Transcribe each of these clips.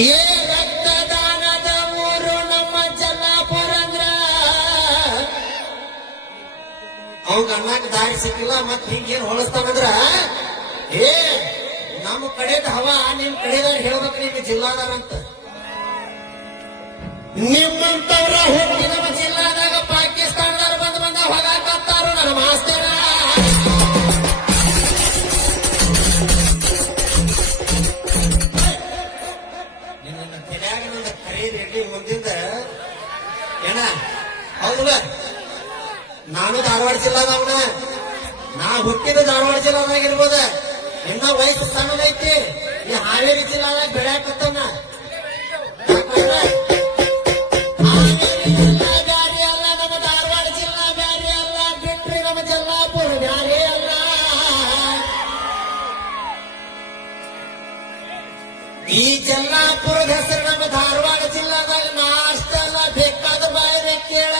ಏ ರಕ್ತದಾನದ ಊರು ನಮ್ಮ ಜಲ್ಲಾಪುರ ಅಂದ್ರ ಅವಾಗ ಅನ್ನಕ್ ದಾರಿ ಸಿಕ್ಕಿಲ್ಲ ಮತ್ ಹಿಂಗೇನ್ ಹೊಳಸ್ತಾನಂದ್ರ ಏ ನಮ್ಮ ಕಡೆದ ಹವಾ ನಿಮ್ ಕಡೆದಾಗ ಹೇಳ್ಬೇಕು ನಿಮ್ ಜಿಲ್ಲಾದಾರ ಅಂತ ನಿಮ್ಮಂತವ್ರ ಹುಟ್ಟಿ ನಮ್ಮ ಜಿಲ್ಲಾದಾಗ ಪಾಕಿಸ್ತಾನದವ್ರು ಬಂದ ಹೊಗಾಕತ್ತಾರು ನನ್ನ ಮಾಸ್ತರ ನಿನ್ನ ತಲೆಯಾಗ ನನ್ನ ಕರೆ ರೆಡ್ಡಿ ಮುಂದಿಂದ ಏನ ಹೌದಲ್ಲ ನಾನು ಧಾರವಾಡ ಜಿಲ್ಲಾದವನ ನಾ ಹುಟ್ಟಿದ ಧಾರವಾಡ ಜಿಲ್ಲಾದಾಗ ಇರ್ಬೋದ ಇನ್ನ ವಯಸ್ಸು ಸಣ್ಣದೈತಿ ಈ ಹಾವೇರಿ ಜಿಲ್ಲಾದಾಗ ಬೆಳ್ಯಾಕತ್ತವನ ಈ ಜಲ್ಲಾಪುರದ ಹೆಸರು ನಮ್ಮ ಧಾರವಾಡ ಜಿಲ್ಲಾದಾಗ ನಾಷ್ಟೆಲ್ಲ ಬೇಕಾದ ಬಾಯಿಗೆ ಕೇಳ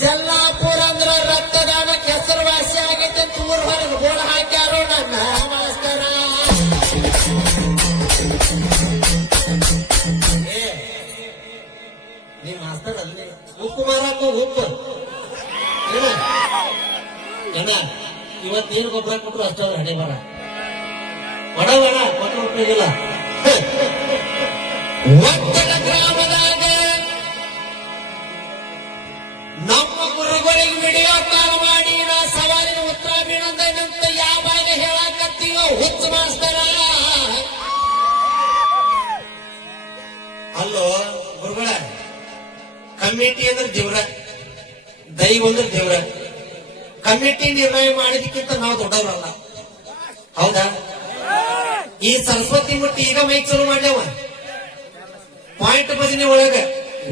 ಜಲ್ಲಾಪುರ ಅಂದ್ರ ರಕ್ತದಾನಕ್ಕೆ ಹೆಸರುವಾಸಿ ಆಗೈತೆ ಅಂತ ಊರ್ ಹೊರಗೆ ಬೋರ್ಡ್ ಹಾಕ್ಯಾರೋ ನನ್ನ ಮಾಸ್ತರ ನೀ ಮಾಸ್ತರ್ ಅಲ್ಲಿ ಉಪ್ಪು ಮಾರಾಕ ಉಪ್ಪು ಏನ ಇವತ್ತೇನು ಗೊಬ್ಬರ ಕೊಟ್ಟರು ಅಷ್ಟೇ ಹಣೆ ಬರ ಒಡವಣ ಕೊಟ್ಟು ಉಪಯೋಗಿಲ್ಲ ಒತ್ತಡ ಗ್ರಾಮದಾಗ ನಮ್ಮ ಗುರುಗಳಿಗೆ ವಿಡಿಯೋ ಕಾಲ್ ಮಾಡಿ ನಾ ಸವಾಲಿನ ಉತ್ತರ ಬೀಳಂದಂತ ಯಾವ ಬಾಯಿಗೆ ಹೇಳಾಕತ್ತೀವೋ ಹುಚ್ಚ ಮಾಸ್ತರ ಅಲ್ಲೋ ಗುರುಗಳ ಕಮಿಟಿ ಅಂದ್ರೆ ದೇವ್ರ ದೈವ ಅಂದ್ರೆ ದೇವ್ರ ಕಮಿಟಿ ನಿರ್ಣಯ ಮಾಡಿದಕ್ಕಿಂತ ನಾವು ದೊಡ್ಡವರಲ್ಲ ಹೌದಾ ಈ ಸರಸ್ವತಿ ಮುಟ್ಟಿ ಈಗ ಮೈಕ್ ಚಲೋ ಮಾಡ್ಯಾವ ಪಾಯಿಂಟ್ ಭಜನೆ ಒಳಗ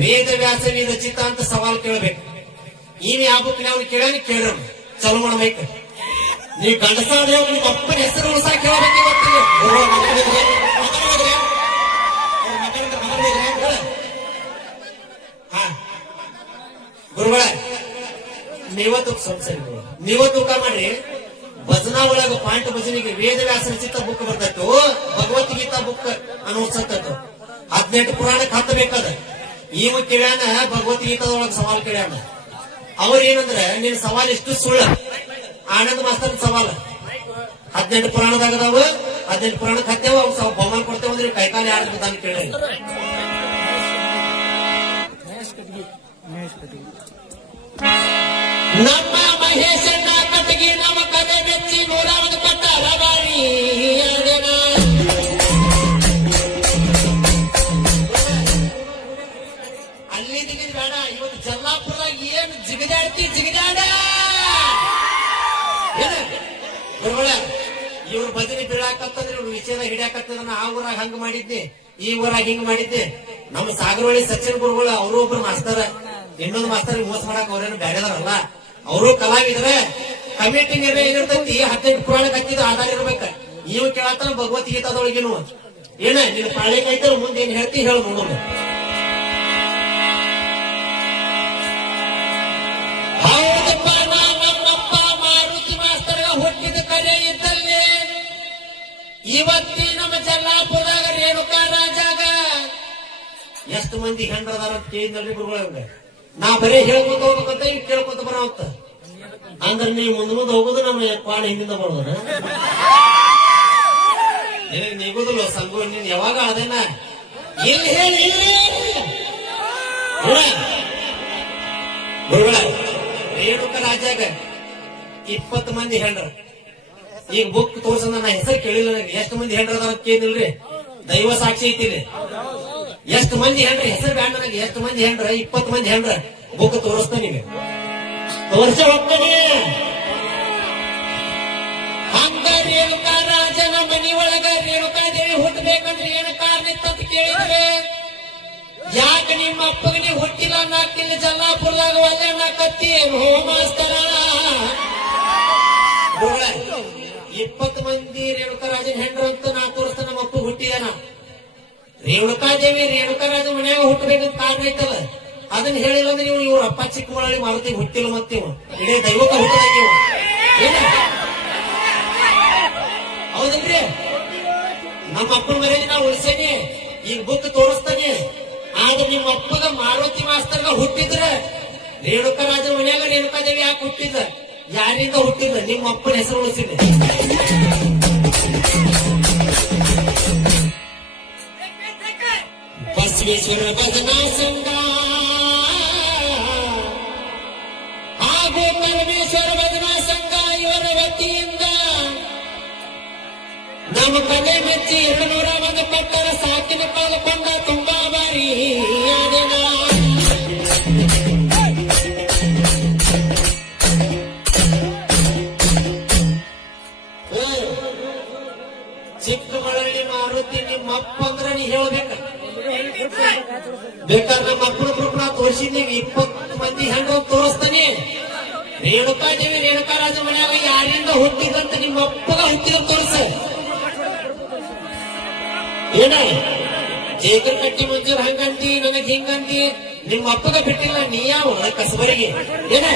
ವೇದ ವ್ಯಾಸನಿ ರಚಿತ ಅಂತ ಸವಾಲ್ ಕೇಳಬೇಕು ಈನ್ ಯಾವ ಬುಕ್ ಅವ್ನು ಕೇಳಿ ಕೇಳ್ರ ಚಲೋ ಮಾಡ ಮೈಕ್ ನೀವು ಗಂಡಸಾದ ನಿಮ್ಮ ಅಪ್ಪನ ಹೆಸರು ಹೊಸ ಕೇಳಬೇಕು ಗುರುಗಳ ನೀವ ತೂಕ ಮಾಡ್ರಿ ಭಜನಾ ಒಳಗ ಪಾಯಿಂಟ್ ಭಜನೆಗೆ ವೇದ ವ್ಯಾಸ ರಚಿತ ಬುಕ್ ಬರ್ತೈತು ಭಗವದ್ಗೀತಾ ಬುಕ್ ಅನುಸತ್ತು 18 ಪುರಾಣಕ್ಕೆ ಹತ್ತಬೇಕಾದ ಇವ ಕೇಳ್ಯಾನ ಭಗವದ್ಗೀತಾದೊಳಗ ಸವಾಲ್ ಕೇಳ್ಯಾನ ಅವ್ರ ಏನಂದ್ರ ನಿನ್ ಸವಾಲ್ ಎಷ್ಟು ಸುಳ್ಳು ಆನಂದ ಮಾಸ್ತರ್ ಸವಾಲ್ 18 ಪುರಾಣದಾಗ ಅದಾವ 18 ಪುರಾಣಕ್ಕೆ ಹತ್ತೇವ ಅವ್ ಬಹುಮಾನ ಕೊಡ್ತೇವ ಅಂದ್ರೆ ಕೈಕಾಲಿ ಆಡಬೇಕು ತಾನು ಕೇಳಿ ನಮ್ಮ ಮಹೇಶಣ್ಣ ಕಟಗಿ ನಮ್ಮ ಕಲೆ ಬೆಚ್ಚಿ 101 ಪಟ್ಟ ರಬಾರಿ ಅಲ್ಲಿ ಬೇಡ ಇವತ್ತು ಜಲ್ಲಾಪುರದಾಗ ಏನು ಜಿಗದಾಡ್ತಿ ಜಿಗದಾಡ ಗುರುಗಳ ಇವ್ರು ಭಜನೆ ಬೀಳಾಕತ್ತಂದ್ರೆ ಇವ್ರು ವಿಷಯದಾಗ ಹಿಡಿಯಾಕತ್ತದ ಆ ಊರಾಗ ಹಂಗ ಮಾಡಿದ್ದೆ ಈ ಊರಾಗ ಹಿಂಗ್ ಮಾಡಿದ್ದೆ ನಮ್ಮ ಸಾಗರವಳ್ಳಿ ಸಚಿನ್ ಗುರುಗಳು ಅವರು ಒಬ್ರು ಮಾಸ್ತರ ಇನ್ನೊಂದು ಮಾಸ್ತರ್ ಮೋಸ ಮಾಡಕ್ ಅವ್ರೇನು ಬೇರೆದಾರಲ್ಲ ಅವರು ಕಲಾವಿದ್ರ ಕಮಿಟಿ ನಿರ್ಣಯ ಏನಿರ್ತೈತಿ 18 ಪುರಾಣಕ್ಕೆ ಹತ್ತಿದ ಆಧಾರ ಇರ್ಬೇಕ ನೀವು ಕೇಳತ್ತಾನ ಭಗವದ್ಗೀತಾದೊಳಗೇನು ಏನ ನೀನು ಪಾಳೆ ಕೈತಾರ ಮುಂದೆ ಏನ್ ಹೇಳ್ತಿ ಹೇಳ ನೋಡೋದು ಹೌದಪ್ಪ ನಮ್ಮಪ್ಪ ಮಾರುತಿ ಮಾಸ್ತರ್ ಹುಟ್ಟಿದ ಕಲೆ ಇದ್ದಲ್ಲಿ ಇವತ್ತಿ ನಮ್ಮ ಜಲ್ಲಾಪುರದಾಗ ರೇಣುಕಾ ರಾಜಾಗ ಎಷ್ಟು ಮಂದಿ ಹೆಂಡ್ರದಾರ ಅಂತ ಕೇಳಿದ್ರಿ ಗುರುಗಳ ನಾ ಬರೀ ಹೇಳ್ಕೊತ ಹೋಗ್ಬೇಕಂತ ಈಗ ಕೇಳ್ಕೊತ ಬರೋಂತ ಅಂದ್ರೆ ನೀವು ಮುಂದೆ ಹೋಗುದು ನಮ್ಮ ಪಾಣ ಹಿಂದಿಂದ ಬರೋದ ನಿಗುದಿಲ್ಲ ಸಂಗು ನೀನ್ ಯಾವಾಗ ಅದೇನ ಇಲ್ಲಿ ಹೇಳಿ ಗುರುಗಳ ರೇಣುಕ ರಾಜಾಗ 20 ಮಂದಿ ಹೆಂಡ್ರ ಈಗ ಬುಕ್ ತೋರ್ಸ ನನ್ನ ಹೆಸರು ಕೇಳಿಲ್ಲ ನನಗೆ ಎಷ್ಟು ಮಂದಿ ಹೆಂಡ್ರದಾರ ಕೇಳಿಲ್ರಿ ದೈವ ಸಾಕ್ಷಿ ಐತಿರಿ ಎಷ್ಟು ಮಂದಿ ಹೆಂಡ್ರ ಹೆಸರು ಬ್ಯಾಡ ನನಗೆ ಎಷ್ಟು ಮಂದಿ ಹೆಂಡ್ರ 20 ಮಂದಿ ಹೆಂಡ್ರ ಬುಕ್ ತೋರಿಸ್ತಾ ನೀವೆ ತೋರ್ಸ ಹೋಗ್ತಾನೆ ಹಂಗ ರೇಣುಕಾ ರಾಜನ ಮನಿ ಒಳಗ ರೇಣುಕಾದೇವಿ ಹುಟ್ಟಬೇಕಂದ್ರೆ ಏನು ಕಾರಣ ಇತ್ತಂತ ಕೇಳಿದ್ರೆ ಯಾಕೆ ನಿಮ್ಮ ಅಪ್ಪಗ ನೀವು ಹುಟ್ಟಿಲ್ಲ ನಾಕಿಲ್ಲ ಜಲ್ಲಾಪುರದಾಗ ಒಳ್ಳೆ ನಾಕತ್ತಿ ಮಾಸ್ತರ 20 ಮಂದಿ ರೇಣುಕಾ ರಾಜನ ಹೆಂಡ್ರು ಅಂತ ನಾ ತೋರಿಸ್ತಾ ನಮ್ಮ ಅಪ್ಪ ಹುಟ್ಟಿದಾನ ರೇಣುಕಾದೇವಿ ರೇಣುಕರಾಜ ಮನ್ಯಾಗ ಹುಟ್ಟಬೇಕಂತ ಕಾರಣ ಐತಲ್ಲ ಅದನ್ನ ಹೇಳಿಲ್ಲ ಅಂದ್ರೆ ನೀವು ಇವ್ರ ಅಪ್ಪ ಚಿಕ್ಕಮಳಳ್ಳಿ ಮಾರುತಿ ಹುಟ್ಟಿಲ್ಲ ಮತ್ತೆ ಇಡೇ ದೈವಕ ಹುಟ್ಟದಾಗ ಹೌದಲ್ರಿ ನಮ್ಮ ಅಪ್ಪನ ಮರ್ಯಾದೆ ನಾ ಉಳಿಸೇನಿ, ಈಗ ಬುಕ್ ತೋರಿಸ್ತಾನೆ. ಆದ್ರೆ ನಿಮ್ಮ ಅಪ್ಪಗ ಮಾರುತಿ ಮಾಸ್ತರ್ಗ ಹುಟ್ಟಿದ್ರ ರೇಣುಕರಾಜ ಮನ್ಯಾಗ ರೇಣುಕಾದೇವಿ ಯಾಕೆ ಹುಟ್ಟಿಲ್ಲ? ಯಾರಿಂದ ಹುಟ್ಟಿಲ್ಲ? ನಿಮ್ಮ ಅಪ್ಪನ ಹೆಸರು ಉಳಿಸಿದೆ. ಬಸವೇಶ್ವರ ಭಜನಾ ಸಂಘ ಹಾಗೂ ಪರಮೇಶ್ವರ ಭಜನಾ ಸಂಘ ಇವರ ವತಿಯಿಂದ ನಮ್ಮ ಕಲೆ ಮೆಚ್ಚಿ 201 ಕೊಟ್ಟರ ಸಾಕಿನ ಕಳೆದುಕೊಂಡ ತುಂಬಾ ಬಾರಿ ಚಿಕ್ಕಮಳಳ್ಳಿ ಮಾರುತಿ ನಿಮ್ಮಪ್ಪ ಅಂದ್ರೆ ನೀ ಹೇಳ್ಬೇಕ. ಬೇಕಾದ್ರೆ ನಮ್ಮ ಅಪ್ಪನ ಗ್ರೂಪ್ ನಾ ತೋರಿಸಿದ್ದೀವಿ. 20 ಮಂದಿ ಹೆಂಗ ತೋರಿಸ್ತಾನೆ. ರೇಣುಕಾದೇವಿ ರೇಣುಕಾರಾಜ ಮನ್ಯಾಗ ಯಾರಿಂದ ಹುಟ್ಟಿದಂತ ನಿಮ್ಮ ಅಪ್ಪಗ ಹುಟ್ಟಿದ ತೋರಿಸ. ಏನ ಜೇಕರ್ ಕಟ್ಟಿ ಮುಂಜೂರ್ ಹಂಗಂತಿ, ನನಗ್ ಹಿಂಗಂತಿ. ನಿಮ್ಮ ಅಪ್ಪಗ ಬಿಟ್ಟಿಲ್ಲ, ನೀ ಯಾವ ಕಸಬರಿಗೆ ಏನ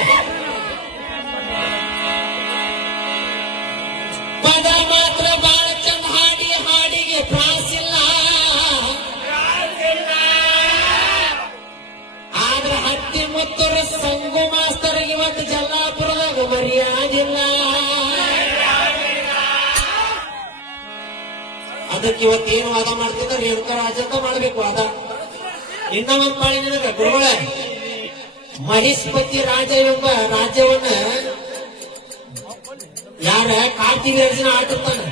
ಪದ ಮಾತ್ರ ಬಾಳ ಚಂದ ಹಾಡಿ, ಹಾಡಿಗೆ ಪ್ರಾಸಿಲ್ಲ. ಆದ್ರ ಹತ್ತಿ ಮುತ್ತೂರ ಸಂಗು ಮಾಸ್ತರಿಗೆ ಇವತ್ತು ಜಲ್ಲಾಪುರದಾಗ ಮರ್ಯಾದಿಲ್ಲ. ಅದಕ್ಕೆ ಇವತ್ತೇನು ವಾದ ಮಾಡ್ತಿದ್ದ ರೇಣುಕರಾಜ ಅಂತ ಮಾಡಬೇಕು ವಾದ. ಇನ್ನ ಒಂದ್ ಪಾಳಿ ನಿನಗ ಗುರುಗಳ ಮಹಿಷ್ಪತಿ ರಾಜ ಎಂಬ ರಾಜ್ಯವನ್ನ ಯಾರ ಕಾರ್ತಿವೀರ್ಜನ ಆಟಿರ್ತಾನೆ.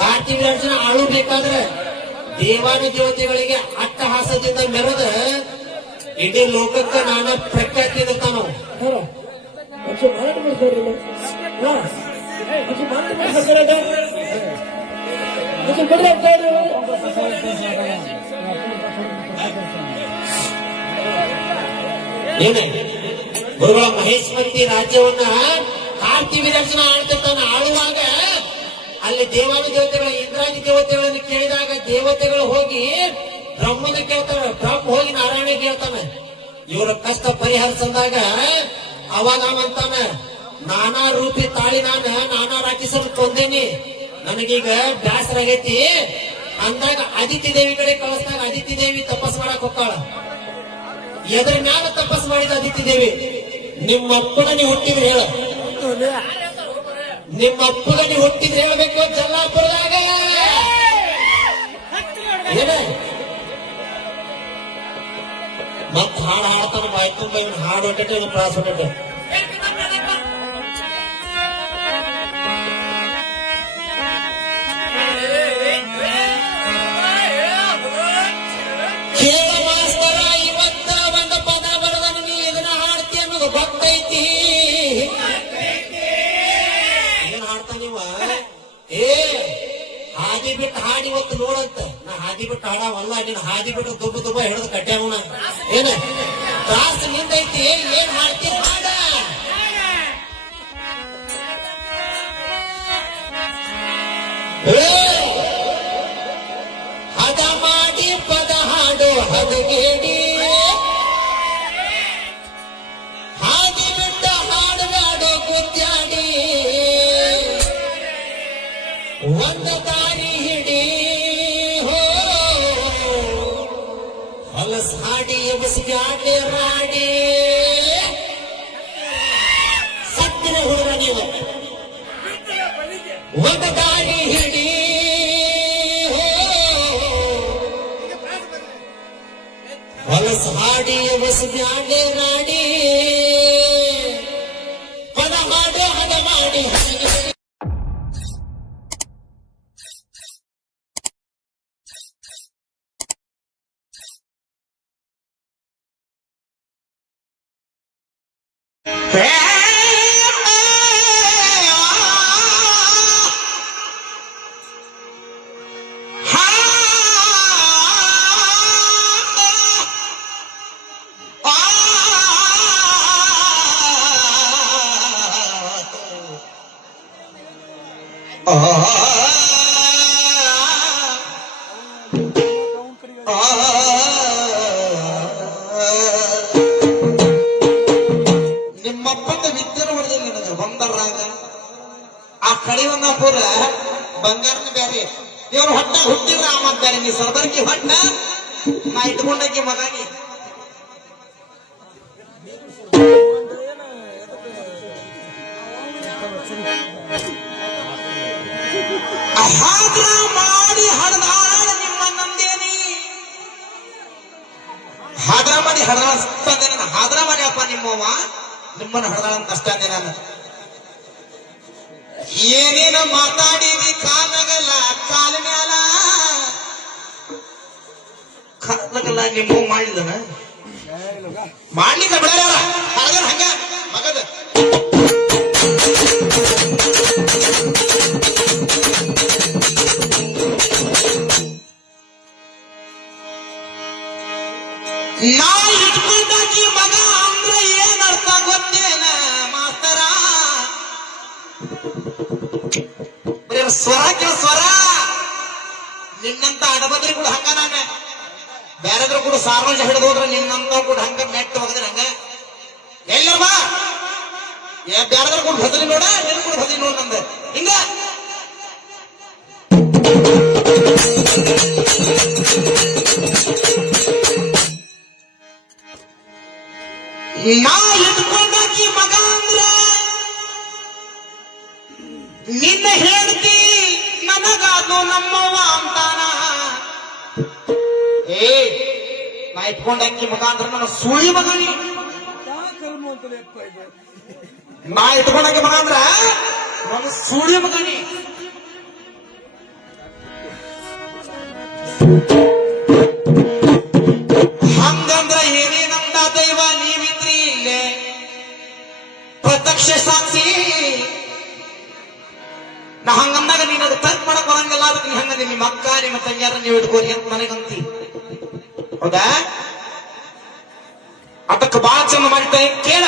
ಕಾರ್ತಿವೀರ್ಜನ ಆಳು ಬೇಕಾದ್ರೆ ದೇವಾನು ದೇವತೆಗಳಿಗೆ ಅಟ್ಟಹಾಸದಿಂದ ಮೆರೆದ ಇಡೀ ಲೋಕಕ್ಕೆ ನಾನಾ ಪ್ರಖ್ಯಾತಿ ಇರ್ತಾನ. ಏನೇ ಗುರುಗಳ ಮಹೇಶ್ವತಿ ರಾಜ್ಯವನ್ನ ಕಾರ್ತಿವೀರ್ಜನ ಆಳ್ತಿರ್ತಾನೆ. ಆಳುವಾಗ ಅಲ್ಲಿ ದೇವಾನು ದೇವತೆಗಳ ಇಂದ್ರಾದಿ ದೇವತೆಗಳನ್ನು ಕೇಳಿದಾಗ ದೇವತೆಗಳು ಹೋಗಿ ಬ್ರಹ್ಮನ ಕೇಳ್ತಾನೆ. ಬ್ರಹ್ಮ ಹೋಗಿ ನಾರಾಯಣ ಕೇಳ್ತಾನೆ. ಇವರ ಕಷ್ಟ ಪರಿಹರಿಸಿದಾಗ ಅವಾಗ ಅವಂತಾನ, ನಾನಾ ರೂಪಿ ತಾಳಿ ನಾನಾ ರಾಕ್ಷಸರು ಕೊಂದೇನಿ, ನನಗೀಗ ಬ್ಯಾಸರ ಆಗೈತಿ ಅಂದಾಗ ಅದಿತಿ ದೇವಿ ಕಡೆ ಕಳಿಸಿದಾಗ ಅದಿತಿ ದೇವಿ ತಪಸ್ ಮಾಡಕ್ ಹೋಗ್ತಾಳ. ಎದ್ರ ಮ್ಯಾಲ ತಪಸ್ ಮಾಡಿದ ಅದಿತಿ ದೇವಿ, ನಿಮ್ಮ ಅಪ್ಪನ ನೀವು ಹುಟ್ಟಿದ್ರೆ ಹೇಳ, ನಿಮ್ಮ ಅಪ್ಪಗ ನೀವು ಹುಟ್ಟಿದ್ರೆ ಹೇಳ್ಬೇಕು ಜಲ್ಲಾಪುರದಾಗ ಏನ ಮತ್ ಹಾಡು ಹಾಡ್ತಾನ. ಬಾಯ್ ತುಂಬ ಇವನು ಹಾಡು ಹೊಟ್ಟೆ ಇವನು ಪ್ರಾಸ ಹೊಟ್ಟೆ. ಕೇಳ ಮಾಸ್ತರ, ಇವತ್ತ ಒಂದು ಪದ ಬರದ ನೀ ಇದನ್ನ ಹಾಡ್ತಿ ಅನ್ನೋದು ಗೊತ್ತೈತಿ. ಏನ್ ಹಾಡ್ತಾನಿವ? ಏ ಹಾದಿ ಬಿಟ್ಟು ಹಾಡಿ ಇವತ್ತು ನೋಡಂತ. ನಾ ಹಾದಿ ಬಿಟ್ಟು ಹಾಡವಲ್ಲ, ನೀನ್ ಹಾದಿ ಬಿಟ್ಟು ದುಬ್ಬ ಹಿಡಿದು ಕಟ್ಟ್ಯಾವನ. ಏನ ತ್ರಾಸ ನಿಂದೈತಿ, ಏನ್ ಹಾಡ್ತಿ ಹಾಡ. ಹದ ಮಾಡಿ ಪದ ಹಾಡು ಹದಗೇಡಿ, ಹಾದಿ ಬಿಟ್ಟ ಹಾಡುಗಾಡು ಗುದ್ದಾಡಿ, ಒಂದು ದಾರಿ ಹಿಡಿ ಹೋ ಹೊಲಸ್ ಹಾಡಿ ಎಬಸ್ಗಾಡೆ ರಾಡಿ. ಸತ್ತಿನ ಹುಡುಗ ನೀವು, ಒಂದು ದಾರಿ ಹಿಡಿ ಹೊಲಸ್ ಹಾಡಿ ಎಬಸ್ಗಾಡೆ ರಾಡಿ, ಪದ ಹಾಡು ಹದ ಮಾಡಿ. ನಿಮ್ಮಪ್ಪಂದ ವಿದ್ಯೆ ಹೊಡೆದಿಲ್ಲ ನನಗೆ ಒಂದರಾಗ. ಆ ಕಡಿವನ್ನ ಪೂರ ಬಂಗಾರನ ಬ್ಯಾರೆ, ಇವ್ರು ಹೊಟ್ಟ ಹುಟ್ಟಿದ್ರ ಮಾಡ್ತಾರೆ ನೀ ಸರ್ದರ್ಕಿ ಹೊಟ್ಟ ನಾ ಇಟ್ಕೊಂಡಾಕಿ ಮಗಾನಿ ಹಾದ್ರ ಮಾಡಿ ಹಡದಾಳ ನಿಮ್ಮ ನಂದೇನಿ ಹಾದ್ರ ಮಾಡಿ ಹಡದಾಳಸ್ತಂದೆ ನಾನು ಹಾದ್ರ ಮಾಡಿ ಅಪ್ಪ ನಿಮ್ಮವ್ವ ನಿಮ್ಮನ್ನ ಹಡದಾಳಂತ ಅಷ್ಟ ಅಂದೆ ನಾನು ಏನೇನ ಮಾತಾಡಿದಿ ಕಾಲಗಲ್ಲ ಕಾಲ ಮ್ಯಾಲ ಕಾಲಗಲ್ಲ ನಿಮ್ಮ ಮಾಡಿದನ ಮಾಡ್ಲಿಕ್ಕ ಬಿಡಲ್ಲ ಹಂಗ ಮಗದ ನಾ ಇಟ್ಕೊಂಡಾಕಿ ಮಗ ಅಂದ್ರ ಏನ್ ಅರ್ಥ ಗೊತ್ತೇನ ಮಾಸ್ತರ ಬರೀ ಸ್ವರ ಕೇಳ ಸ್ವರ ನಿನ್ನಂತ ಅಡಬದ್ರಿ ಕೂಡ ಹಂಗ ನಾನ ಬೇರೆದ್ರು ಕೂಡ ಸಾರ್ವಜ ಹಿಡಿದು ಹೋದ್ರೆ ನಿನ್ನಂತ ಕೂಡ ಹಂಗ ನೆಟ್ಟು ಹೋಗದ್ರೆ ಹಂಗ ಎಲ್ಲರ ಬಾ ಬೇರೆದ್ರ ಕೂಡ ಭದ್ರಿ ನೋಡ ನಿನ್ ಕೂಡ ಭದ್ರಿ ನೋಡ ನಂದ ಹಿಂಗ ನಾ ಇಟ್ಕೊಂಡಾಕಿ ಮಗ ಅಂದ್ರ ನಿನ್ನ ಹೇಳ್ತಿ ನನಗಾದು ನಮ್ಮವ್ವ ಅಂತಾನ ಏ ನಾ ಇಟ್ಕೊಂಡಾಕಿ ಮಗ ಅಂದ್ರ ನನ್ನ ಸುಳಿ ಮಗನಿ ನಾ ಇಟ್ಕೊಂಡಾಕಿ ಮಗ ಅಂದ್ರ ನನ್ನ ಸುಳಿ ಮಗನಿ ಹಂಗಂದ್ರ ಏನೇನಂದ ದೈವ ನೀವಿದ್ರಿ ಇಲ್ಲೇ ಪ್ರತ್ಯಕ್ಷ ಸಾಕ್ಷಿ ನಾ ಹಂಗಂದಾಗ ನೀನ್ ಅದು ತರ್ಕ್ ಮಾಡಕ್ ಬರಂಗಿಲ್ಲ ಅದಕ್ಕೆ ನೀ ಹಂಗಂದಿ ನಿಮ್ಮ ಅಕ್ಕ ನಿಮ್ಮ ತಂಗಿಯಾರ ನೀವು ಇಟ್ಕೋರಿ ಅಂತ ನನಗಂತಿ ಹೌದಾ ಅದಕ್ಕೆ ಬಹಳ ಚಂದ ಮಾಡಿರ್ತಾನೆ ಕೇಳ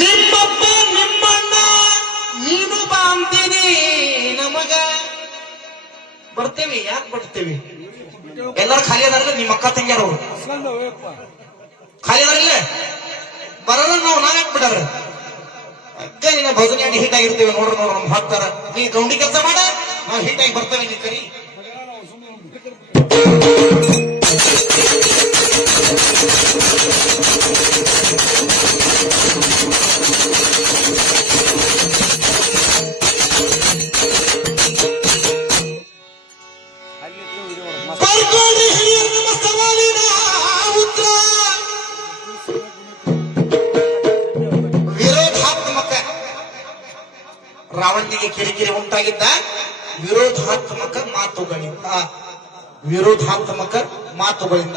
ನಿಮ್ಮಪ್ಪ ನಿಮ್ಮಣ್ಣ ನೀನು ಬಾ ಅಂತೀನಿ ನಮಗ ಬರ್ತೇವಿ ಯಾಕೆ ಬರ್ತೇವಿ ಎಲ್ಲರೂ ಖಾಲಿ ಅದಾರಲ್ಲ ನಿಮ್ಮ ಅಕ್ಕ ತಂಗಿಯಾರವ್ರು ಖಾಲಿ ಅದಾರಿಲ್ಲ ಬರೋಣ ನಾವ್ಯಾಕ್ ಬಿಡಾರ ಅಕ್ಕ ನಿನ್ನ ಭಜನೆ ಅಡಿ ಹೀಟ್ ಆಗಿರ್ತೇವೆ ನೋಡ್ರ ನಮ್ ಹಾಕ್ತಾರ ನೀ ಗೌಂಡಿ ಕೆಲಸ ಮಾಡ ನಾವು ಹೀಟ್ ಆಗಿ ಬರ್ತೇವೆ ನೀ ಕರಿ ರಾವಣನಿಗೆ ಕಿರಿಕಿರಿ ಉಂಟಾಗಿದ್ದ ವಿರೋಧಾತ್ಮಕ ಮಾತುಗಳಿಂದ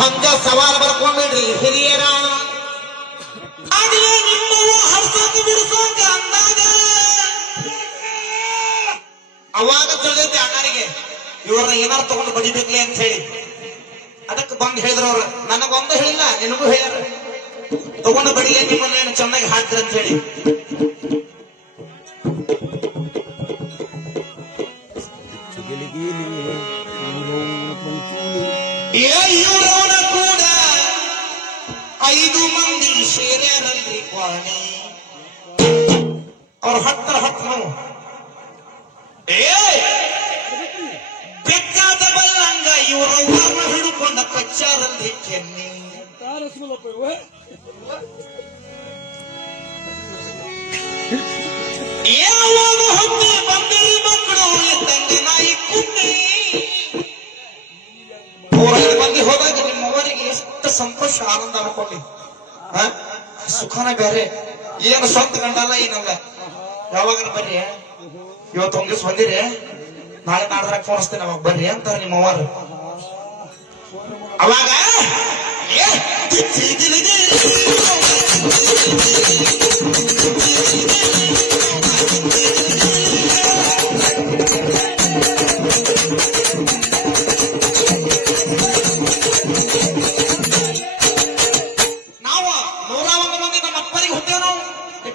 ಹಂಗ ಸವಾಲು ಬರ್ಕೊಂಡ್ಬಿಡ್ರಿ ಹಿರಿಯರ ಆಗ್ಲೇ ನಿಮ್ಮವ್ವ ಹರ್ಸೋಕ ಬಿಡಿಸೋಕ ಅಂದಾಗ ಅವಾಗ ತಿಳಿದೈತಿ ಅಣ್ಣರಿಗೆ ಇವ್ರನ್ನ ಏನಾರು ತಗೊಂಡು ಬಡಿಬೇಕ್ಲಿ ಅಂತ ಹೇಳಿ ಅದಕ್ಕೆ ಬಂದು ಹೇಳಿದ್ರು ಅವ್ರು ನನಗೊಂದು ಹೇಳಿಲ್ಲ ನಿನಗೂ ಹೇಳ್ಯಾರ ತಗೊಂಡು ಬಡಿಯೇ ನಿಮ್ಮನ್ನೇನು ಚೆನ್ನಾಗಿ ಹಾಕ್ತಿರ ಅಂತ ಹೇಳಿ ಇವರವನ ಕೂಡ 5 ಮಂದಿ ಸೇರ್ಯಾರಲ್ರಿ ಕ್ವಾಣಿ ಅವ್ರ ಹತ್ತರ ನಾವು ಬೆಕ್ಕಾದ ಬಲ್ಲಂಗ ಇವರವ್ವನ ಹಿಡ್ಕೊಂಡ ಕಚ್ಚಾರಲ್ಲಿ ಕೆನ್ನಿ ಯಾವಾಗ ಹೊತ್ತಿ ಬಂದಿರಿ ಮಕ್ಕಳು ಎದ್ದಂಗ ನಾಯಿ ಕುನ್ನಿ 5 ಮಂದಿ ಹೋದಾಗ ನಿಮ್ಮವರಿಗೆ ಎಷ್ಟು ಸಂತೋಷ ಆನಂದ ಅನ್ಕೊಳ್ಳಿ ಸುಖನ ಬೇರೆ ಏನು ಸ್ವಂತ ಗಂಡಲ್ಲ ಏನಲ್ಲ ಯಾವಾಗ ಬರ್ರಿ ಇವತ್ತು ಒಂದ್ ದಿವ್ಸ ಬಂದಿರಿ ನಾಳೆ ನಾಡ್ದಾಗ ಫೋನಿಸ್ತೇನೆ ಅವಾಗ ಬರ್ರಿ ಅಂತಾರೆ ನಿಮ್ಮವರು ಅವಾಗ ನಾವು 101 ಮಂದಿ ನಮ್ಮ ಅಪ್ಪರಿಗೆ ಹುಟ್ಟೇವ್ ನಾವು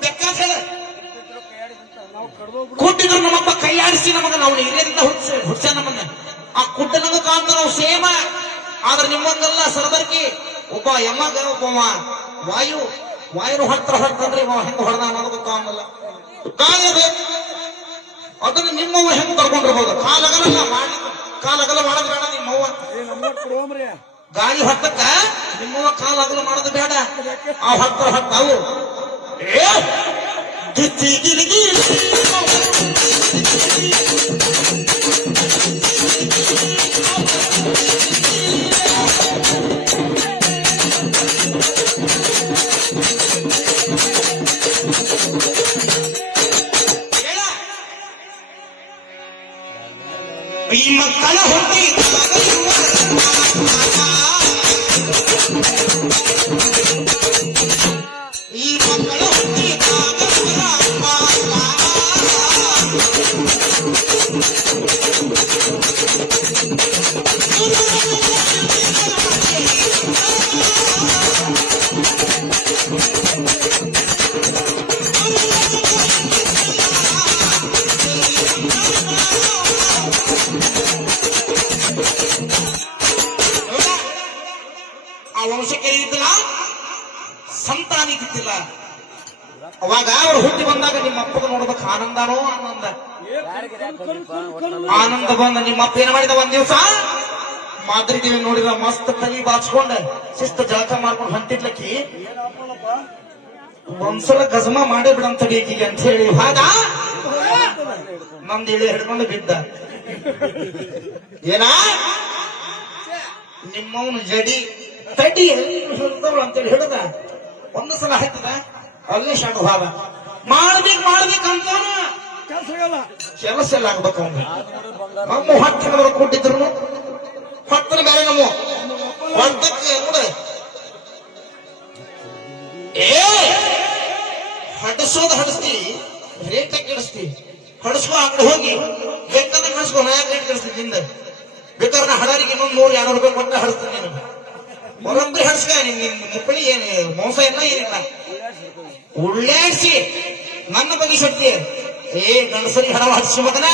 ಬೆಕ್ಕಾಸ ಕೊಟ್ಟಿದ್ರು ನಮ್ಮಪ್ಪ ಕೈ ಆಡಿಸಿ ನಮಗ ನಾವು ಹಿರಿಯರಿಂದ ಹುಡ್ಸ ನಮ್ಮನ್ನ ಆ ಕುಟ್ಟನಂಗ ಕಾಣ್ತ ನಾವು ಸೇಮ ಆದ್ರೆ ನಿಮ್ಮಂಗಲ್ಲ ಸರಬರ್ಕಿ ಒಬ್ಬ ಯಮಗ ಒಬ್ಬ ವಾಯುನು ಹೊರ್ತಂದ್ರೆ ಇವ ಹೆಂಗ ಹೊಡೆದ ಅನ್ನೋದು ಗೊತ್ತಾಗಲ್ಲ. ಅದನ್ನ ನಿಮ್ಮವ್ವ ಹೆಂಗ್ ಕರ್ಕೊಂಡಿರ್ಬೋದು. ಕಾಲಗಲ ಮಾಡೋದು ಬೇಡ ನಿಮ್ಮವ್ವ. ಗಾಳಿ ಹೊತ್ತಕ್ಕ ನಿಮ್ಮವ್ವ ಕಾಲಗಲ ಮಾಡೋದು ಬೇಡ. ಆ ಹೊತ್ತಾವು ಈ ಮಕ್ಕಳ ಹುಟ್ಟಿ ಈ ಮಕ್ಕಳ ಹುಟ್ಟಿ ವಂಶಕ್ಕೆ ಇದ್ದಿಲ್ಲ, ಸಂತಾನಿಗಿದ್ದಿಲ್ಲ. ಅವಾಗ ಅವ್ರು ಹುಟ್ಟಿ ಬಂದಾಗ ನಿಮ್ಮ ಅಪ್ಪಗ ನೋಡ್ಬೇಕು ಆನಂದನೋ ಆನಂದ ಬಂದ. ನಿಮ್ಮ ಅಪ್ಪ ಏನ್ ಮಾಡಿದ ಒಂದ್ ದಿವಸ ಮಾದ್ರಿ ದೇವಿ ನೋಡಿದ ಮಸ್ತ್ ತಲಿ ಬಾಚ್ಕೊಂಡ ಶಿಸ್ತ ಜಳಕ ಮಾಡ್ಕೊಂಡು ಹೊಂಟಿದ್ಲಕ್ಕಿ ಒಂದ್ಸಲ ಗಜಮ ಮಾಡೇ ಬಿಡಂತ ಬೇಕಿಗೆ ಅಂತ ಹೇಳಿ ಹಾಗ ನಮ್ದು ಇಳಿ ಹಿಡ್ಕೊಂಡು ಬಿದ್ದ. ಏನ ನಿಮ್ಮವನು ಜಡಿ ತಡಿ ಹಿಡ್ದವಳು ಅಂತೇಳಿ ಹಿಡ್ದ. ಒಂದು ಸಲ ಹಾಕಿದ ಅಲ್ಲೇ ಶಾಣು ಭಾವ ಮಾಡ್ಬೇಕಂತ ಕೆಲಸ ಎಲ್ಲ ಆಗ್ಬೇಕು. ಅವ್ನು ನಮ್ಮ ಹೊತ್ತಿನವರು ಕೊಟ್ಟಿದ್ರು ಹೊತ್ತನ ಬೇರೆ ನಮ್ಮ ಹೊತ್ತಕ್ಕೆ ನೋಡ ಹಡಸ್ತಿ ರೇಟ್ ಕೆಡಿಸ್ತಿ ಹಡಸ್ಕೊ ಆ ಕಡೆ ಹೋಗಿ ಬೇಕಾದ್ರೆ ಹಡಸ್ಕೊ ನಾ ರೇಟ್ ಕೆಡಿಸ್ತೀನಿ ನಿಂದ. ಬೇಕಾದ್ರೆ ನಾ ಹಡರಿಗೆ ಇನ್ನೊಂದು 100-200 ರೂಪಾಯಿ ಕೊಟ್ಟ ಹಡಿಸ್ತೀನಿ. ನೀನು ಬರೋಬ್ಬರಿ ಹಡ್ಸ್ಕ. ನಿನ್ ಮುಪ್ಪಳಿ ಏನು ಮೋಸ ಇಲ್ಲ ಏನಿಲ್ಲ. ಉಳ್ಳಾಡ್ಸಿ ನನ್ನ ಬಗ್ಗೆ ಶಕ್ತಿ ಗಂಡಸರಿಗೆ ಹಡವ ಹಡಿಸಿ ಮಗನ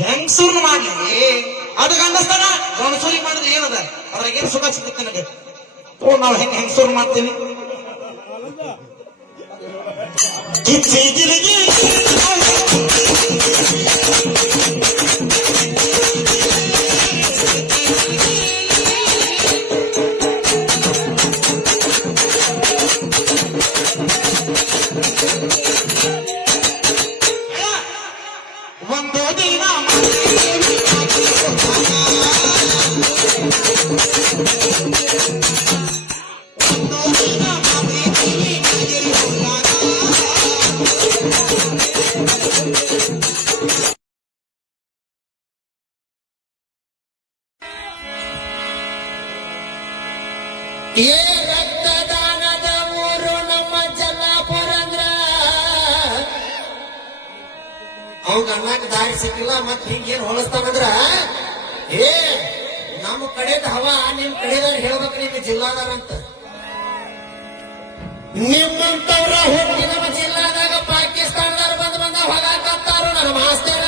ಹೆಂಗಸೂರ್ನ ಮಾಡ್ಲಿ. ಅದು ಗಂಡಸ್ತಾನ ಗಂಡಸೂರಿ ಮಾಡಿದ್ರೆ ಏನದ ಅದ್ರಾಗ ಏನ್ ಸುಖ ಸಿಗುತ್ತೆ ನನಗೆ. ನಾವು ಹೆಂಗಸೂರ್ ಮಾಡ್ತೀವಿ. ಏ ರಕ್ತದಾನದ ಊರು ನಮ್ಮ ಜಲ್ಲಾಪುರ ಅಂದ್ರ ಅವಾಗ ಅನ್ನಕ್ ದಾರಿ ಸಿಕ್ಕಿಲ್ಲ. ಮತ್ ಹಿಂಗೇನ್ ಹೊಳಸ್ತಾನಂದ್ರ ನಮ್ಮ ಕಡೆದ ಹವಾ ನಿಮ್ ಕಡೆದಾಗ ಹೇಳ್ಬೇಕು ನಿಮ್ಮ ಜಿಲ್ಲಾದಾರ ಅಂತ. ನಿಮ್ಮಂತವ್ರ ಹುಟ್ಟಿ ನಮ್ಮ ಜಿಲ್ಲಾದಾಗ ಪಾಕಿಸ್ತಾನದವ್ರು ಬಂದ ಹೊಗಾಕತ್ತಾರು ನನ್ನ ಮಾಸ್ತರ.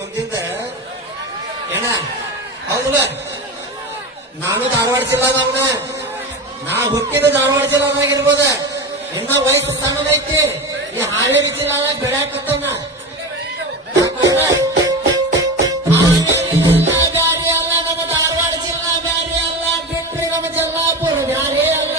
ಮುಂದಿಂದ ಏನ ಹೌದಲ್ಲ, ನಾನು ಧಾರವಾಡ ಜಿಲ್ಲಾದವನ. ನಾ ಹುಟ್ಟಿದ ಧಾರವಾಡ ಜಿಲ್ಲಾದಾಗಿರ್ಬೋದ. ಇನ್ನ ವಯಸ್ಸು ಸಣ್ಣದೈತಿ. ಈ ಹಾವೇರಿ ಜಿಲ್ಲಾದಾಗ ಬೆಳ್ಯಾಕತ್ತವನ. ಹಾವೇರಿ ಜಿಲ್ಲಾ ಬ್ಯಾರೆ ಅಲ್ಲ, ನಮ್ಮ ಧಾರವಾಡ ಜಿಲ್ಲಾ ಬ್ಯಾರೆ ಅಲ್ಲ, ಬಿಟ್ರಿ ನಮ್ಮ ಜಲ್ಲಾಪುರ ಬ್ಯಾರೆ ಅಲ್ಲ.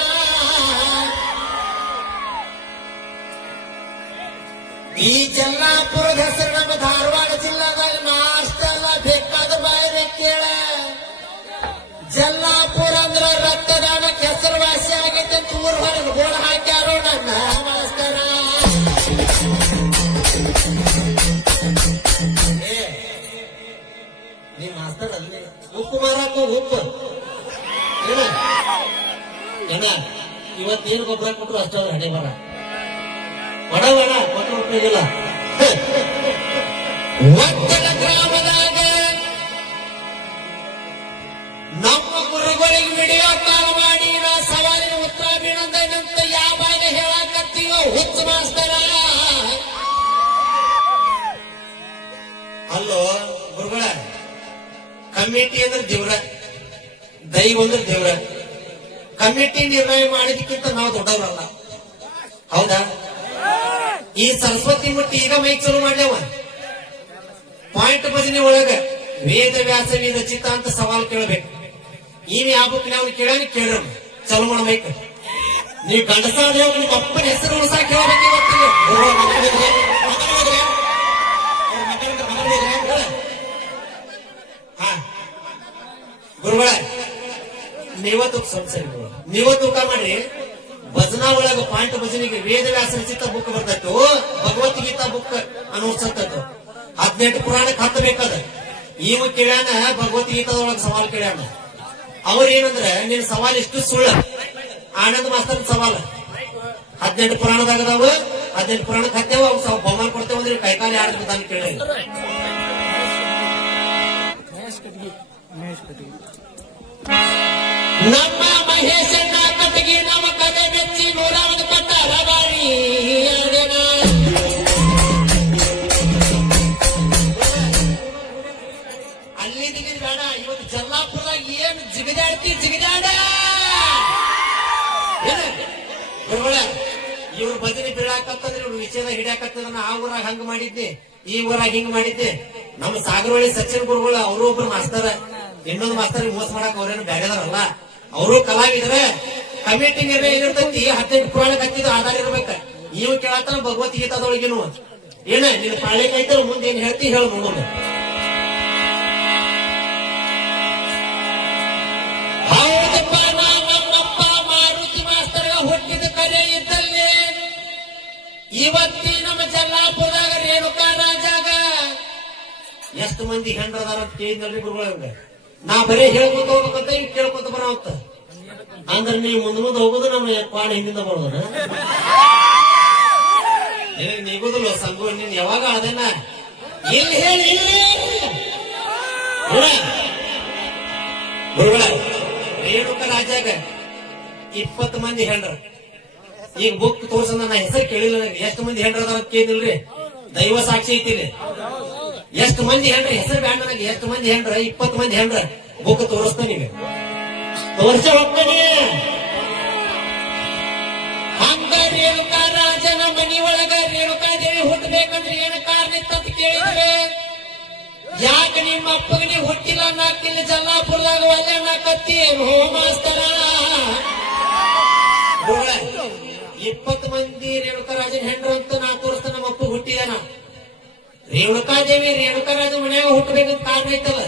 ಈ ಜಲ್ಲಾಪುರದ ಹೆಸರು ನಮ್ಮ ಧಾರವಾಡ ಜಿಲ್ಲಾದಾಗ ನಾಷ್ಟಲ್ಲ ಬೇಕಾದ ಬಾಯಿಗೆ ಕೇಳ. ಜಲ್ಲಾಪುರ ಅಂದ್ರ ರಕ್ತದಾನಕ್ಕೆ ಹೆಸರುವಾಸಿ ಆಗೈತೆ ಅಂತ ಊರ್ ಹೊರಗೆ ಗೋಳ ಹಾಕ್ಯಾರೋ ನನ್ನ ಮಾಸ್ತರ. ನೀ ಮಾಸ್ತರ ಅಲ್ಲಿ ಉಪ್ಪು ಮಾರಾಕ ಉಪ್ಪು ಏನ ಇವತ್ತೇನು ಗೊಬ್ಬರ ಕೊಟ್ಟರು ಅಷ್ಟಾದ್ರೆ ಹಣೆ ಬರ ಒಡವಣ ಕೊಟ್ಟು ಉಪಯೋಗಿಲ್ಲ. ಒತ್ತಡ ಗ್ರಾಮದಾಗ ನಮ್ಮ ಗುರುಗಳಿಗೆ ವಿಡಿಯೋ ಕಾಲ್ ಮಾಡಿ ನಾ ಸವಾಲಿನ ಉತ್ತರ ಬೀಳಂದಂತ ಯಾವ ಬಾಯಿಗೆ ಹೇಳಾಕತ್ತೀವೋ ಕಮಿಟಿ ಅಂದ್ರೆ ದೇವ್ರ, ದೈವ ಅಂದ್ರೆ ದೇವ್ರ. ಕಮಿಟಿ ನಿರ್ಣಯ ಮಾಡಿದಕ್ಕಿಂತ ನಾವು ದೊಡ್ಡವರಲ್ಲ. ಹೌದಾ? ಈ ಸರಸ್ವತಿ ಮುಟ್ಟಿ ಈಗ ಮೈಕ್ ಚಾಲು ಮಾಡ್ಯಾವ. ಪಾಯಿಂಟ್ ಭಜನೆ ಒಳಗ ವೇದ ವ್ಯಾಸ ರಚಿತ ಅಂತ ಸವಾಲ್ ಕೇಳಬೇಕು. ಇವ್ ಯಾವ ಬುಕ್ ನಾವು ಕೇಳ್ರ ಚಾಲು ಮಾಡ ಮೈಕ್. ನೀವು ಗಂಡಸಾದ ನಿಮ್ಮ ಅಪ್ಪನ ಹೆಸರು ಉಳಿಸಾಕ ಹೇಳ್ಬೇಕು ಇವತ್ತಿಗೆ. ಗುರುಗಳ ನೀವ ತೂಕ ಮಾಡ್ರಿ. ಭಜನಾ ಒಳಗ ಪಾಯಿಂಟ್ ಭಜನೆಗೆ ವೇದ ವ್ಯಾಸ ರಚಿತ ಬುಕ್ ಬರ್ತೈತು, ಭಗವದ್ಗೀತಾ ಬುಕ್ ಅನುಸರ್ತೈತು. 18 ಪುರಾಣಕ್ಕೆ ಹತ್ತಬೇಕಾದ ಇವ ಕೇಳ್ಯಾನ ಭಗವದ್ಗೀತಾದೊಳಗ ಸವಾಲ್ ಕೇಳ್ಯಾನ. ಅವ್ರ ಏನಂದ್ರ ನಿನ್ ಸವಾಲ್ ಎಷ್ಟು ಸುಳ್ಳ. ಆನಂದ್ ಮಾಸ್ತರ್ ಸವಾಲ 18 ಪುರಾಣದಾಗದಾವ, 18 ಪುರಾಣಕ್ಕೆ ಹತ್ತೇವ, ಅವ್ ಬಹುಮಾನ ಕೊಡ್ತೇವ ಅಂದ್ರೆ ಕೈಕಾಲಿ ಆಡ್ಬೇಕು ಅಂತ ಕೇಳಿ. ನಮ್ಮ ಮಹೇಶಣ್ಣ ಕಟ್ಟಿಗೆ ನಮ್ಮ ಕಲೆ ಬೆಚ್ಚಿ 101 ಪಟ್ಟ ರಬಾರಿ ಅಲ್ಲಿ ದಿಗಿದ್ ಬೇಡ. ಇವತ್ತು ಜಲ್ಲಾಪುರದಾಗ ಏನ್ ಜಿಗಿದಾಡ್ತಿ ಜಿಗಿದಾಡ ಗುರುಗಳ. ಇವ್ರು ಭಜನೆ ಬೀಳಾಕತ್ತಂದ್ರೆ ಇವ್ರು ವಿಷಯದ ಹಿಡಿಯಾಕತ್ತದ. ಆ ಊರಾಗ ಹಂಗ ಮಾಡಿದ್ದೆ, ಈ ಊರಾಗ ಹಿಂಗ್ ಮಾಡಿದ್ದೆ. ನಮ್ಮ ಸಾಗರಹೊಳಿ ಸಚಿನ್ ಗುರುಗಳು ಅವರು ಒಬ್ರು ಮಾಸ್ತರ, ಇನ್ನೊಂದು ಮಾಸ್ತರ್ ಮೋಸ ಮಾಡಕ್ ಅವ್ರೇನು ಬ್ಯಾರೆದಾರಲ್ಲ. ಅವರು ಕಲಾವಿದ್ರೆ ಕಮಿಟಿ ನಿರ್ಣಯ ಏನಿರ್ತೈತಿ 18 ಪುರಾಣಕ್ಕೆ ಹತ್ತಿದ ಆಧಾರ ಇರ್ಬೇಕ. ಇವ್ ಕೇಳತ್ತಾನ ಭಗವದ್ಗೀತಾದೊಳಗೇನು ಏನ ನೀನು ಪಾಳೆ ಕೈತಾರ ಮುಂದೆ ಏನ್ ಹೇಳ್ತಿ ಹೇಳ ನೋಡೋಣ. ಹೌದಪ್ಪ, ನಮ್ಮಪ್ಪ ಮಾರುತಿ ಮಾಸ್ತರ್ ಹುಟ್ಟಿದ ಕಲೆ ಇದ್ದಲ್ಲಿ ಇವತ್ತಿ ನಮ್ಮ ಜಲ್ಲಾಪುರದಾಗ ರೇಣುಕಾ ರಾಜಾಗ ಎಷ್ಟು ಮಂದಿ ಹೆಂಡ್ರದಾರ ಅಂತ ಕೇಳಿದ್ರಿ ಗುರುಗಳ. ನಾ ಬರೀ ಹೇಳ್ಕೊತ ಹೋಗ್ಬೇಕಂತ ಈಗ ಕೇಳ್ಕೊತ ಬರೋಂತ ಅಂದ್ರೆ ನೀವು ಮುಂದೆ ಹೋಗುದು ನಮ್ಮ ಪಾಡ ಹಿಂದಿಂದ ಬರೋದ ನಿಗುದಿಲ್ಲ ಸಂಗು. ನೀನ್ ಯಾವಾಗ ಅದೇನ ಇಲ್ಲಿ ಹೇಳಿ ಗುರುಗಳ. ರೇಣುಕ ರಾಜಾಗ 20 ಮಂದಿ ಹೆಂಡ್ರ. ಈಗ ಬುಕ್ ತೋರ್ಸಂದ ನಾ ಹೆಸರು ಕೇಳಿಲ್ಲ. ನನಗೆ ಎಷ್ಟು ಮಂದಿ ಹೆಂಡ್ರದಾರ ಕೇಳಿಲ್ರಿ, ದೈವ ಸಾಕ್ಷಿ ಐತಿರಿ. ಎಷ್ಟು ಮಂದಿ ಹೆಂಡ್ರ ಹೆಸರು ಬ್ಯಾಡ ನನಗೆ. ಎಷ್ಟು ಮಂದಿ ಹೆಂಡ್ರ? 20 ಮಂದಿ ಹೆಂಡ್ರ. ಬುಕ್ ತೋರಿಸ್ತಾನೆ, ತೋರ್ಸ ಹೋಗ್ತಾನೆ. ಹಂಗ ರೇಣುಕಾ ರಾಜನ ಮನಿ ಒಳಗ ರೇಣುಕಾದೇವಿ ಹುಟ್ಟಬೇಕಂದ್ರೆ ಏನು ಕಾರಣ ಇತ್ತಂತ ಕೇಳಿದ್ರೆ, ಯಾಕೆ ನಿಮ್ಮ ಅಪ್ಪಗ ನೀವು ಹುಟ್ಟಿಲ್ಲ ನಾಕಿಲ್ಲ ಜಲ್ಲಾಪುರದಾಗ ಒಳ್ಳೆ ನಾಕತ್ತಿ ಹೋ ಮಾಸ್ತರ. 20 ಮಂದಿ ರೇಣುಕಾ ರಾಜನ ಹೆಂಡ್ರು ಅಂತ ನಾ ತೋರಿಸ್ತಾ ನಮ್ಮ ಅಪ್ಪ ಹುಟ್ಟಿದಾನ. ರೇಣುಕಾದೇವಿ ರೇಣುಕಾ ರಾಜ ಮನ್ಯಾಗ ಹುಟ್ಟಬೇಕಂತ ಕಾರಣ ಐತಲ್ಲ,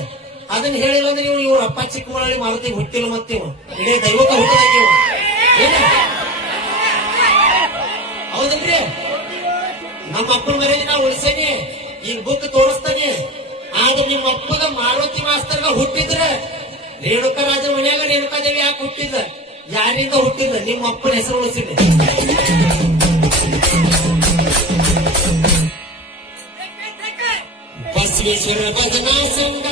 ಅದನ್ನ ಹೇಳಿಲ್ಲ ಅಂದ್ರೆ ನೀವು ಇವ್ರ ಅಪ್ಪ ಚಿಕ್ಕಮಳಳ್ಳಿ ಮಾರುತಿ ಹುಟ್ಟಿಲ್ಲ. ಮತ್ತೆ ಇಡೀ ದೈವಕ್ಕೆ ಹುಟ್ಟಿದ ಹೌದಲ್ರಿ? ನಮ್ಮ ಅಪ್ಪನ ಮರ್ಯಾದೆ ನಾ ಉಳಿಸೇನಿ, ಈಗ ಬುಕ್ ತೋರಿಸ್ತಾನೆ. ಆದ್ರೆ ನಿಮ್ಮ ಅಪ್ಪಗ ಮಾರುತಿ ಮಾಸ್ತರ್ಗ ಹುಟ್ಟಿದ್ರ ರೇಣುಕಾ ರಾಜ ಮನ್ಯಾಗ ರೇಣುಕಾದೇವಿ ಯಾಕೆ ಹುಟ್ಟಿದ? ಯಾರಿಂದ ಹುಟ್ಟಿದ? ನಿಮ್ಮ ಅಪ್ಪನ ಹೆಸರು ಉಳಿಸಿದೆ. ಬಸವೇಶ್ವರ ಭಜನಾ ಸಂಘ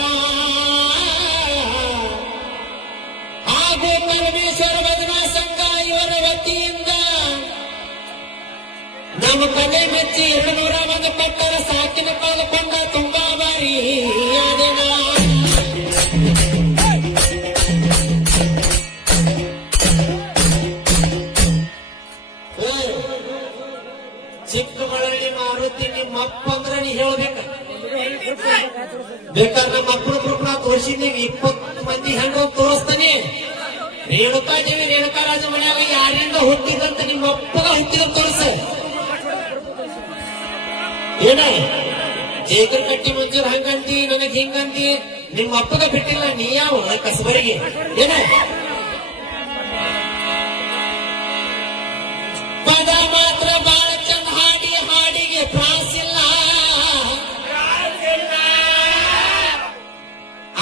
ಹಾಗೂ ಪರಮೇಶ್ವರ ಭಜನಾ ಸಂಘ ಇವರ ವತಿಯಿಂದ ನಮ್ಮ ಕಲೆ ಮೆಚ್ಚಿ 201 ಪಟ್ಟರ ಸಾಕಿನ ಕಳೆದುಕೊಂಡ ತುಂಬಾ ಬಾರಿ ಆದೆನ. ಚಿಕ್ಕಮಳಳ್ಳಿ ಮಾರುತಿ ನಿಮ್ಮ ಅಪ್ಪ ಅಂದ್ರೆ ನೀ ಹೇಳ್ಬೇಕ. ಬೇಕಾದ್ರೆ ನಮ್ಮ ಅಪ್ಪನ ಗ್ರೂಪ್ ನಾ ತೋರಿಸಿದ್ದೀವಿ. 20 ಮಂದಿ ಹೆಣ್ಣು ತೋರಿಸ್ತಾನೆ. ರೇಣುಕಾದೇವಿ ರೇಣುಕಾ ರಾಜ ಮನ್ಯಾಗ ಯಾರಿಂದ ಹುಟ್ಟಿದಂತ ನಿಮ್ಮ ಅಪ್ಪಗ ಹುಟ್ಟಿದ ತೋರಿಸ. ಏನ ಜೇಕರ್ ಕಟ್ಟಿ ಮಂಜೂರ್ ಹಂಗಂತಿ, ನನಗ್ ಹಿಂಗಂತಿ. ನಿಮ್ಮ ಅಪ್ಪಗ ಬಿಟ್ಟಿಲ್ಲ, ನೀ ಯಾವ ಕಸಬರಿಗೆ ಏನ ಪದ ಮಾತ್ರ ಬಾಳ ಚಂದ ಹಾಡಿ, ಹಾಡಿಗೆ ಪ್ರಾಸಿಲ್ಲ.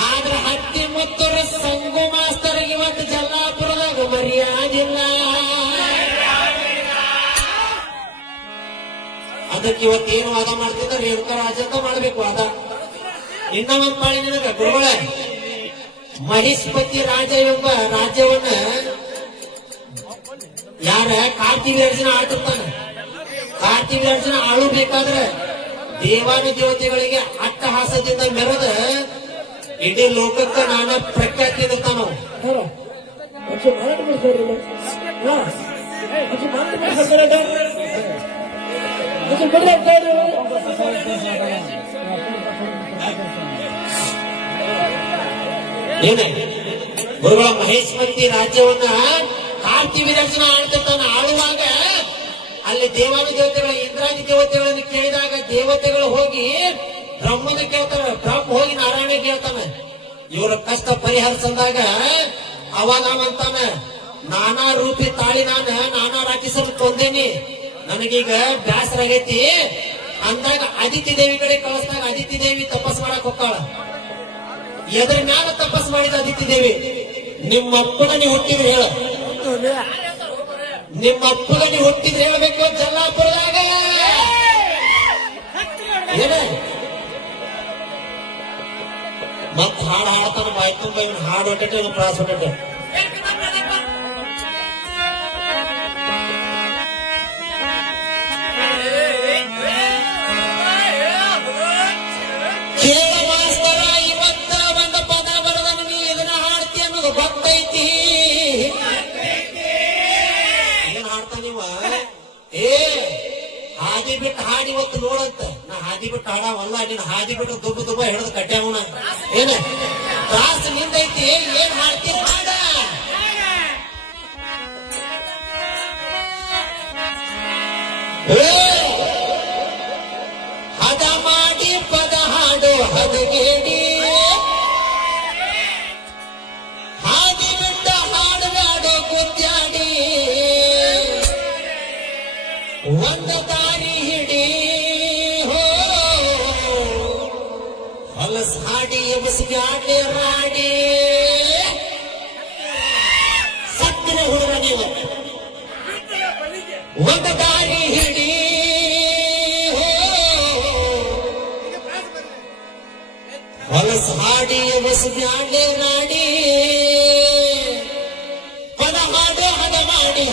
ಆದ್ರ ಹತ್ತಿ ಮುತ್ತೂರ ಸಂಗು ಮಾಸ್ತರಿಗೆ ಇವತ್ತು ಜಲ್ಲಾಪುರದಾಗ ಮರ್ಯಾದಿಲ್ಲ. ಅದಕ್ಕೆ ಇವತ್ತೇನು ವಾದ ಮಾಡ್ತಿದ್ದ ರೇಣುಕಾ ರಾಜಂತ ಮಾಡ್ಬೇಕು ವಾದ. ಇನ್ನೊಂದು ಮಾಡಿ ನಿನಗ ಗುರುಗಳ. ಮಹಿಷ್ಪತಿ ರಾಜ ಎಂಬ ರಾಜ್ಯವನ್ನ ಯಾರ ಕಾರ್ತಿವೀರ್ಯ ಅರ್ಜುನ ಆಳ್ತಿರ್ತಾನೆ. ಕಾರ್ತಿವೀರ್ಯ ಅರ್ಜುನ ಆಳು ಬೇಕಾದ್ರೆ ದೇವಾನು ದೇವತೆಗಳಿಗೆ ಅಟ್ಟಹಾಸದಿಂದ ಮೆರೆದ ಇಡೀ ಲೋಕಕ್ಕೆ ನಾನಾ ಪ್ರಖ್ಯಾತಿ ಇರ್ತಾನ ಏನೇ ಗುರುಗಳ ಮಹೇಶ್ವತಿ ರಾಜ್ಯವನ್ನ ಕಾರ್ತಿ ವಿರಾಜನ ಆಳ್ತಿರ್ತಾನ. ಆಳುವಾಗ ಅಲ್ಲಿ ದೇವಾನು ದೇವತೆಗಳ ಇಂದ್ರಾದಿ ದೇವತೆಗಳನ್ನು ಕೇಳಿದಾಗ ದೇವತೆಗಳು ಹೋಗಿ ಬ್ರಹ್ಮನ ಕೇಳ್ತಾನೆ, ಬ್ರಹ್ಮ ಹೋಗಿ ನಾರಾಯಣ ಕೇಳ್ತಾನೆ. ಇವ್ರ ಕಷ್ಟ ಪರಿಹರಿಸಂದಾಗ ಅವಾಗಂತಾನ, ನಾನಾ ರೂಪಿ ತಾಳಿ ನಾನಾ ರಾಕ್ಷಸರು ಕೊಂದೇನಿ, ನನಗೀಗ ಬ್ಯಾಸರ ಆಗೈತಿ ಅಂದಾಗ ಅದಿತಿ ದೇವಿ ಕಡೆ ಕಳಿಸಿದಾಗ ಅದಿತಿ ದೇವಿ ತಪಸ್ ಮಾಡಕ್ ಹೋಗ್ತಾಳ. ಎದ್ರ ಮ್ಯಾಲ ತಪಸ್ ಮಾಡಿದ ಅದಿತಿ ದೇವಿ, ನಿಮ್ಮಪ್ಪನ ನೀವು ಹುಟ್ಟಿದ್ರೆ ಹೇಳ, ನಿಮ್ಮಪ್ಪನ ನೀವು ಹುಟ್ಟಿದ್ರೆ ಹೇಳ್ಬೇಕು ಜಲ್ಲಾಪುರದಾಗ ಏನ ಮತ್ ಹಾಡು ಹಾಡ್ತಾನ ಬಾಯ್ ತುಂಬ ಹಾಡು ಹೊಟ್ಟೆ ಪ್ರಾಸ ಹೊಟ್ಟೆ. ಕೇಳ ಮಾಸ್ತರ, ಇವತ್ತ ಒಂದು ಪದ ಬರದ ನೀ ಇದನ್ನ ಹಾಡ್ತಿ ಅನ್ನೋದು ಗೊತ್ತೈತಿ. ಏನ್ ಹಾಡ್ತಾನಿವ? ಹಾದಿ ಬಿಟ್ಟು ಹಾಡಿ ಇವತ್ತು ನೋಡಂತ. ನಾ ಹಾದಿ ಬಿಟ್ಟು ಹಾಡವಲ್ಲ, ನೀನ್ ಹಾದಿ ಬಿಟ್ಟು ದುಬ್ಬ ಹಿಡಿದು ಕಟ್ಟ್ಯಾವನ. ಏನ ಕ್ಲಾಸ್ ನಿಂದೈತಿ, ಏನ್ ಹಾಡ್ತಿ ಹಾಡ. ಹದ ಮಾಡಿ ಪದ ಹಾಡು ಹದಗೇಡಿ, ಹಾದಿ ಬಿಟ್ಟ ಹಾಡುಗಾಡು ಗುದ್ದಾಡಿ, ಒಂದು ದಾರಿ ಹಿಡಿ ಹೋ ಹೊಲಸ್ ಹಾಡಿ ಎಬಸ್ಗಾಡಿ ರಾಡಿ. ಸತ್ತಿನ ಹುಡುಗ ನೀವು, ಒಂದು ದಾರಿ ಹಿಡಿ ಹೊಲಸ್ ಹಾಡಿ ಎಬಸ್ಗಾಡಿ ರಾಡಿ, ಪದ ಹಾಡು ಹದ ಮಾಡಿ